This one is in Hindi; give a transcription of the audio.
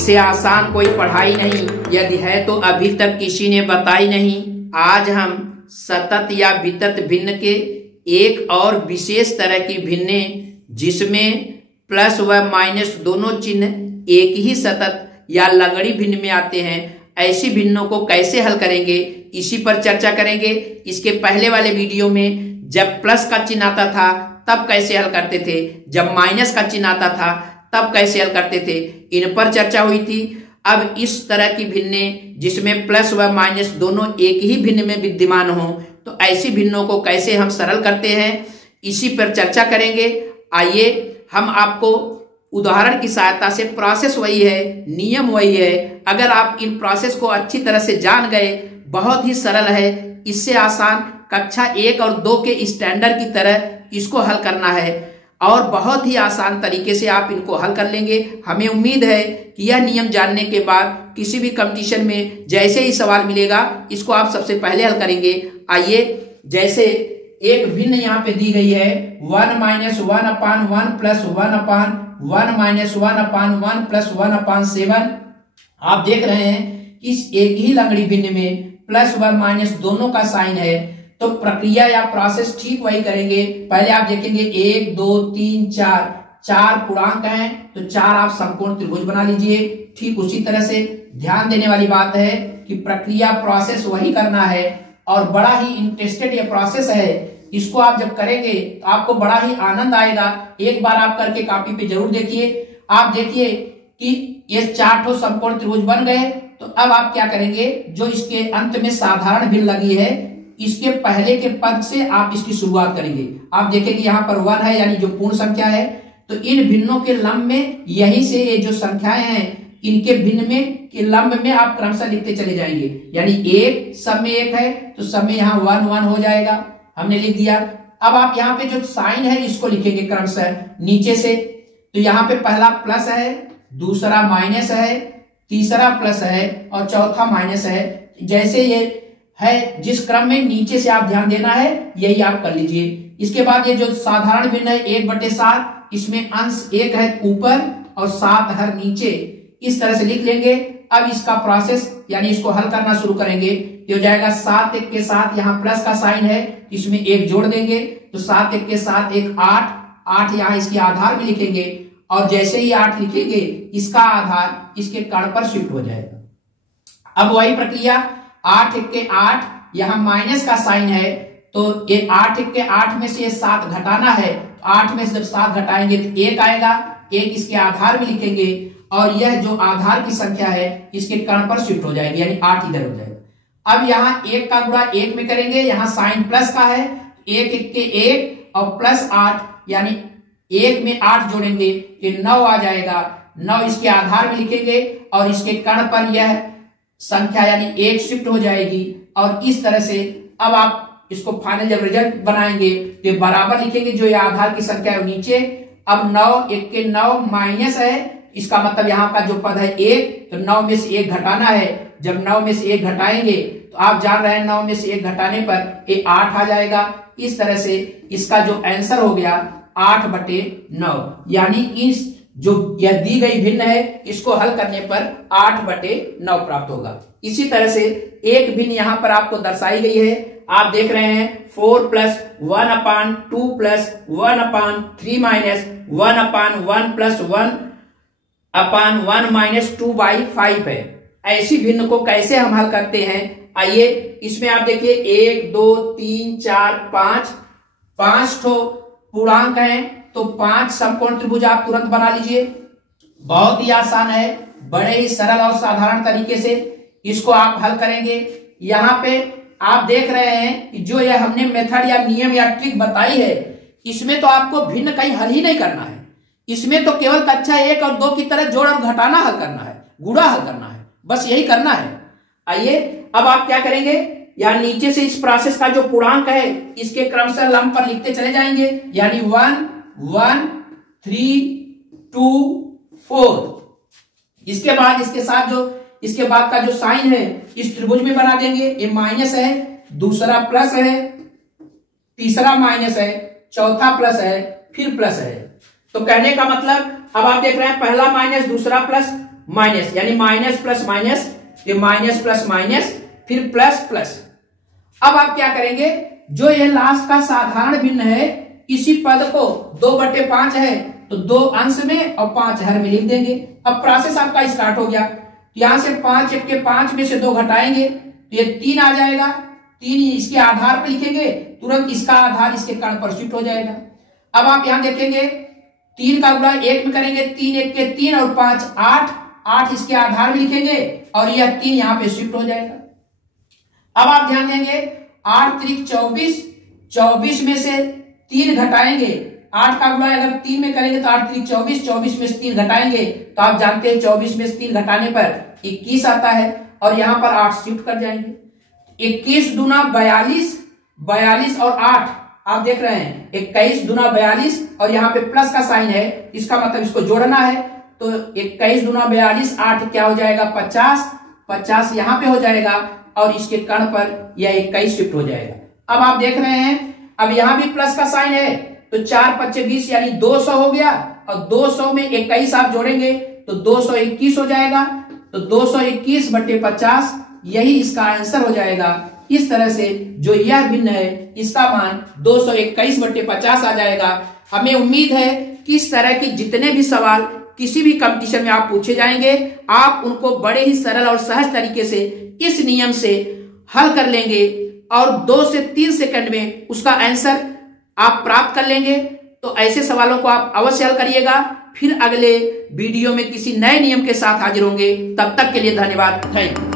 इससे आसान कोई पढ़ाई नहीं, यदि है तो अभी तक किसी ने बताई नहीं। आज हम सतत या वितत भिन्न के एक और विशेष तरह की भिन्ने, जिसमें प्लस व माइनस दोनों चिन्ह एक ही सतत या लगड़ी भिन्न में आते हैं, ऐसी भिन्नों को कैसे हल करेंगे, इसी पर चर्चा करेंगे। इसके पहले वाले वीडियो में जब प्लस का चिन्ह आता था तब कैसे हल करते थे, जब माइनस का चिन्ह आता था तब कैसे हल करते थे, इन पर चर्चा हुई थी। अब इस तरह की भिन्ने जिसमें प्लस व माइनस दोनों एक ही भिन्न में विद्यमान हो, तो ऐसी भिन्नों को कैसे हम सरल करते हैं, इसी पर चर्चा करेंगे। आइए हम आपको उदाहरण की सहायता से, प्रोसेस वही है, नियम वही है, अगर आप इन प्रोसेस को अच्छी तरह से जान गए, बहुत ही सरल है, इससे आसान कक्षा 1 और 2 के स्टैंडर्ड की तरह इसको हल करना है और बहुत ही आसान तरीके से आप इनको हल कर लेंगे। हमें उम्मीद है कि यह नियम जानने के बाद किसी भी कंपटीशन में जैसे ही सवाल मिलेगा इसको आप सबसे पहले हल करेंगे। आइए, जैसे एक भिन्न यहाँ पे दी गई है 1 - 1/1 + 1/1 - 1/1 + 1/7। आप देख रहे हैं कि इस एक ही लंगड़ी भिन्न में प्लस व माइनस दोनों का साइन है, तो प्रक्रिया या प्रोसेस ठीक वही करेंगे। पहले आप देखेंगे 1 2 3 4 पूर्णांक हैं, तो 4 आप समकोण त्रिभुज बना लीजिए। ठीक उसी तरह से ध्यान देने वाली बात है कि प्रक्रिया प्रोसेस वही करना है और बड़ा ही इंटरेस्टेड ये प्रोसेस है। इसको आप जब करेंगे तो आपको बड़ा ही आनंद आएगा। एक बार आप करके कॉपी पे जरूर देखिए। आप देखिए कि ये 4 समकोण त्रिभुज बन गए, तो अब आप क्या करेंगे, जो इसके अंत में साधारण भिन्न लगी है, इसके पहले के पद से आप इसकी शुरुआत करेंगे। आप देखेंगे यहाँ पर 1 है, यानी जो पूर्ण संख्या है, तो इन भिन्नों के लंब में यहीं से ये जो संख्याएं हैं इनके भिन्न में के लंब में आप क्रमशः लिखते चले जाएंगे। यानी 1 सब में 1 है, तो सब में यहाँ 1 1 हो जाएगा, हमने लिख दिया। अब आप यहाँ पे जो साइन है इसको लिखेंगे क्रमशः नीचे से। तो यहाँ पे पहला प्लस है, दूसरा माइनस है, तीसरा प्लस है और चौथा माइनस है। जैसे ये है, जिस क्रम में नीचे से आप ध्यान देना है यही आप कर लीजिए। इसके बाद ये जो साधारण भिन्न है 1/7, इसमें अंश 1 है ऊपर और 7 है नीचे, इस तरह से लिख लेंगे। अब इसका प्रोसेस यानी इसको हल करना शुरू करेंगे। ये हो जाएगा 7 1 के साथ, यहाँ प्लस का साइन है, इसमें 1 जोड़ देंगे, तो 7 1 के साथ 1 8 यहाँ इसके आधार में लिखेंगे और जैसे ही 8 लिखेंगे इसका आधार इसके कर्ण पर शिफ्ट हो जाएगा। अब वही प्रक्रिया 8 1 के 8, यहाँ माइनस का साइन है, तो ये 8 1 के 8 में से 7 घटाना है, तो 8 में से जब 7 घटाएंगे तो 1 आएगा, 1 इसके आधार में लिखेंगे और यह जो आधार की संख्या है इसके कर्ण पर शिफ्ट हो जाएगी, यानी 8 इधर हो जाएगा। अब यहाँ 1 का गुणा 1 में करेंगे, यहाँ साइन प्लस का है, 1 1 के 1 और प्लस 8, यानी 1 में 8 जोड़ेंगे ये 9 आ जाएगा। 9 इसके आधार में लिखेंगे और इसके कर्ण पर यह संख्या यानी 1 शिफ्ट हो जाएगी। और इस तरह से अब आप इसको फाइनल जब रिजल्ट बनाएंगे तो बराबर लिखेंगे, जो ये आधार की संख्या है नीचे। अब 9 1 के 9 माइनस है, इसका मतलब यहाँ का जो पद है 1, तो 9 में से 1 घटाना है। जब 9 में से 1 घटाएंगे तो आप जान रहे हैं 9 में से 1 घटाने पर ये 8 आ जाएगा। इस तरह से इसका जो आंसर हो गया 8/9, यानी इस जो यह दी गई भिन्न है इसको हल करने पर 8/9 प्राप्त होगा। इसी तरह से एक भिन्न यहाँ पर आपको दर्शाई गई है, आप देख रहे हैं 4 + 1/2 + 1/3 - 1/1 + 1/1 - 2/5 है। ऐसी भिन्न को कैसे हम हल करते हैं, आइए इसमें आप देखिए 1 2 3 4 5 ठो पूर्णांक हैं, तो 5 समकोण त्रिभुज आप तुरंत बना लीजिए। बहुत ही आसान है, बड़े ही सरल और साधारण तरीके से इसको आप हल करेंगे। यहाँ पे आप देख रहे हैं कि जो यह हमने मेथड या नियम या ट्रिक बताई है, इसमें तो आपको भिन्न कहीं हल ही नहीं करना है। इसमें तो केवल कक्षा 1 और 2 की तरह जोड़ और घटाना हल करना है, गुणा हल करना है, बस यही करना है। आइए अब आप क्या करेंगे, या नीचे से इस प्रोसेस का जो पूर्णांक है इसके क्रमशः लंब पर लिखते चले जाएंगे, यानी 1 1 3 2 4। इसके बाद इसके साथ जो इसके बाद का जो साइन है इस त्रिभुज में बना देंगे। ये माइनस है, दूसरा प्लस है, तीसरा माइनस है, चौथा प्लस है, फिर प्लस है। तो कहने का मतलब अब आप देख रहे हैं पहला माइनस दूसरा प्लस, माइनस, यानी माइनस प्लस माइनस, ये माइनस प्लस माइनस, फिर प्लस प्लस। अब आप क्या करेंगे, जो ये लास्ट का साधारण भिन्न है, इसी पद को 2/5 है तो 2 अंश में और 5 हर में लिख देंगे। अब प्रोसेस आपका स्टार्ट हो गया। यहां से 5 1 के 5 में से 2 घटाएंगे तो ये 3 आ जाएगा। 3 इसके आधार पर लिखेंगे, तुरंत इसका आधार इसके कर्ण पर शिफ्ट हो जाएगा। अब आप यहां देखेंगे 3 का गुणा 1 में करेंगे, 3 1 के 3 और 5 8, 8 इसके आधार में लिखेंगे और यह 3 यहां पे शिफ्ट हो जाएगा। अब आप ध्यान देंगे 8 3 24, 24 में से 3 घटाएंगे, 8 का गुणा अगर 3 में करेंगे तो 8 3 24, 24 में से 3 घटाएंगे तो आप जानते हैं 24 में से 3 घटाने पर 21 आता है और यहां पर 8 शिफ्ट कर जाएंगे। 21 दूना 42, 42 और 8 आप देख रहे हैं 21 दूना 42 और यहाँ पे प्लस का साइन है, इसका मतलब इसको जोड़ना है। तो 21 दूना 42, 8 क्या हो जाएगा 50, 50 यहाँ पे हो जाएगा और इसके कर्ण पर यह 21 शिफ्ट हो जाएगा। अब आप देख रहे हैं अब यहाँ भी प्लस का साइन है तो 4 5 20 यानी 200 हो गया और 200 में 21 आप जोड़ेंगे तो 221 हो जाएगा। तो 221/50 यही इसका आंसर हो जाएगा। इस तरह से जो यह भिन्न है इसका मान 221/50 आ जाएगा। हमें उम्मीद है कि इस तरह के जितने भी सवाल किसी भी कंपटीशन में आप पूछे जाएंगे, आप उनको बड़े ही सरल और सहज तरीके से इस नियम से हल कर लेंगे और 2 से 3 सेकंड में उसका आंसर आप प्राप्त कर लेंगे। तो ऐसे सवालों को आप अवश्य हल करिएगा। फिर अगले वीडियो में किसी नए नियम के साथ हाजिर होंगे। तब तक के लिए धन्यवाद। Thank you.